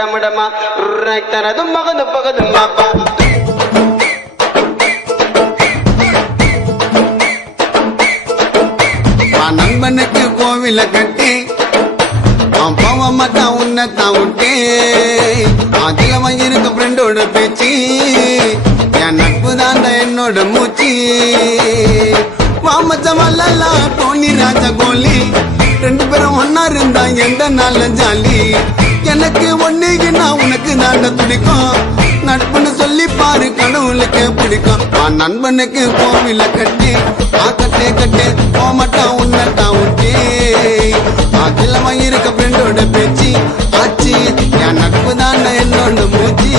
டமடமா தரதும் மகது பகதும் மாப்பா நண்பனுக்கு கோவில கட்டி மாட்டான் உன்னத்தான் விட்டே அதுல வாங்கியிருக்க ஃப்ரெண்டோட பேச்சு என் நட்பு தான் என்னோட மூச்சு வாமச்சமல்லா டோனி ராஜா கோலி 2 பேரும் ஒன்னா இருந்தா எந்த நாள்ல ஜாலி எனக்கு ஒன்னுக்குன்னா உனக்கு தாண்ட துடிக்கும் நட்புன்னு சொல்லி பாரு கடவுளுக்கு பிடிக்கும் நண்பனுக்கு கோவில கட்டி கட்டே கட்டே போமாட்டான் உன்னத்தான் விட்டே அதுல வாங்கியிருக்க ஃப்ரெண்டோட பேச்சு ஆச்சு என் நட்பு தான் என்னோட மூச்சு